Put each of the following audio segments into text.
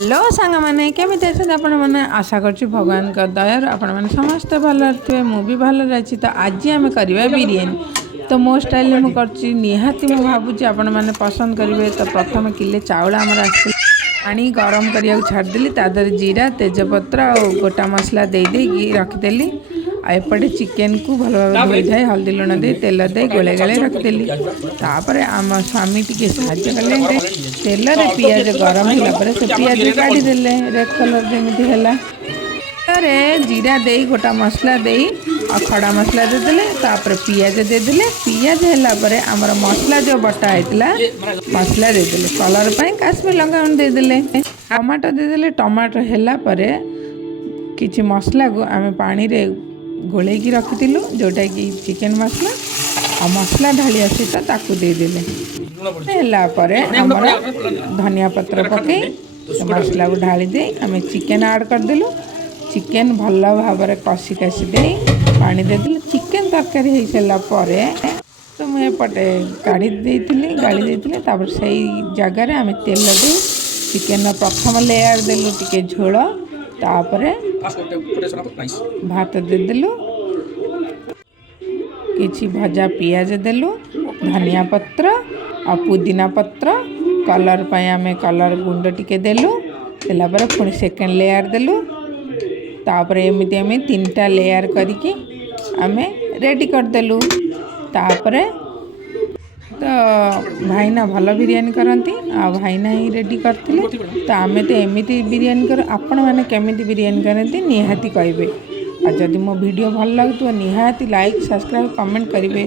Hello सांग मैंने केमी आपण मैंने आशा कर भगवान का दयार आपण मैंने समस्ते भल थे मुझे भल रही। तो आज आम करवा बिरियानी तो मो स्टाइल में मुझे निहाती मुझे भावुँ आपण मैंने पसंद करेंगे। तो प्रथम किले चाउल आमर आस पानी गरम करिया छाड़देली तादर जीरा तेजपत्र और गोटा मसला देदी रखिदेली। एपटे चिकेन को भल भाव धोई धाई हल्दी लुण दे तेल दे गोले गले रखिदेली। तापर आम स्वामी टी साहय कले तेल रे पियाज गरम होला से पियाज काढ़ीदे रेड कलर जमी है रे जीरा दे गोटा मसला दे और खड़ा मसला देदेले। तापर पियाज देदेले पियाज है आमर मसला जो बटा होता मसला देदेले कलर पाई काश्मीर लंका देदेले टमाटो देदेले। टमाटो है किछि मसला को आम पानी रे गोले की रखिलु जोटा कि चिकेन मसला और मसला ढालिया सहित ताकू देदेले आमर धनिया पत्र पकई मसला को ढाली दे आम चिकेन ऐड करदेलु। चिकेन भल भाव कषि काशी दे पानी देदेलु। चिकेन तरकारी हो सारापर तो मुझे काढ़ी गाड़ी देती से जगार आम तेल दे चिकेन प्रथम लेयर देलु टिके झोल तापर भात देदेलु किछि भजा पियाज देलु धनिया पत्र और पुदीना पत्र कलर पाई आम कलर गुंड टिके देलु देला पर पुणी सेकेंड लेयर देलु। तापर एमती आम 3टा लेयर करके आम रेडी करदेलु। तापर तो भाईना भल बिरियानी करती आ भाईना ही रेडी करते। तो आम तो एमती बिरियानी कर आपण मैंने केमिति बिरियानी करती निहाती कहे। आ जदि मो वीडियो भल लगुव निहाती लाइक सब्सक्राइब कमेंट करेंगे।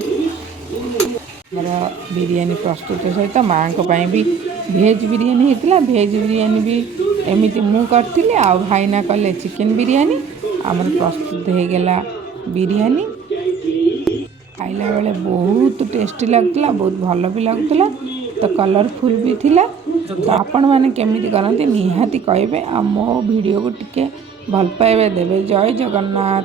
मोर बिरियानी प्रस्तुत सहित माँ को भी भेज बिरियानी होता भेज बिरियानी भी एमती मु करती आ भाईना कले चिकेन बिरियानी आमर प्रस्तुत हो गला बिरियानी खाइला बेले बहुत टेस्टी लगुला बहुत भल भी लगुला तो कलरफुल भी थिला। तो आपण मैंने केमिति करते निहाती कहे आ मो वीडियो को टिके भल पाइबे देवे। जय जगन्नाथ।